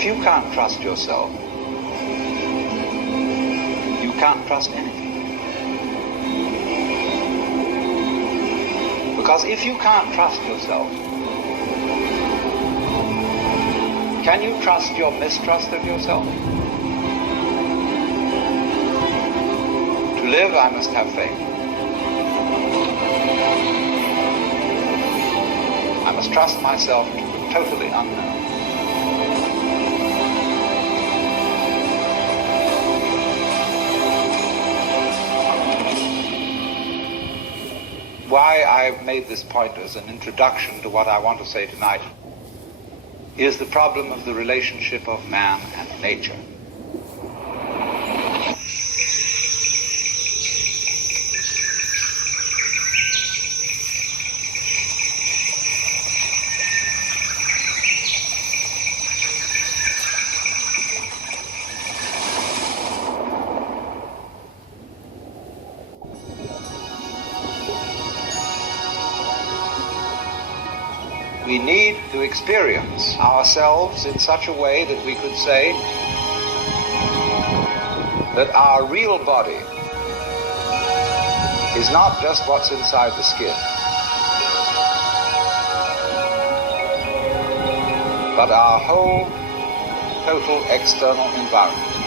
If you can't trust yourself, you can't trust anything. Because if you can't trust yourself, can you trust your mistrust of yourself? To live, I must have faith. I must trust myself to the totally unknown. Why I've made this point as an introduction to what I want to say tonight is the problem of the relationship of man and nature. We need to experience ourselves in such a way that we could say that our real body is not just what's inside the skin, but our whole total external environment.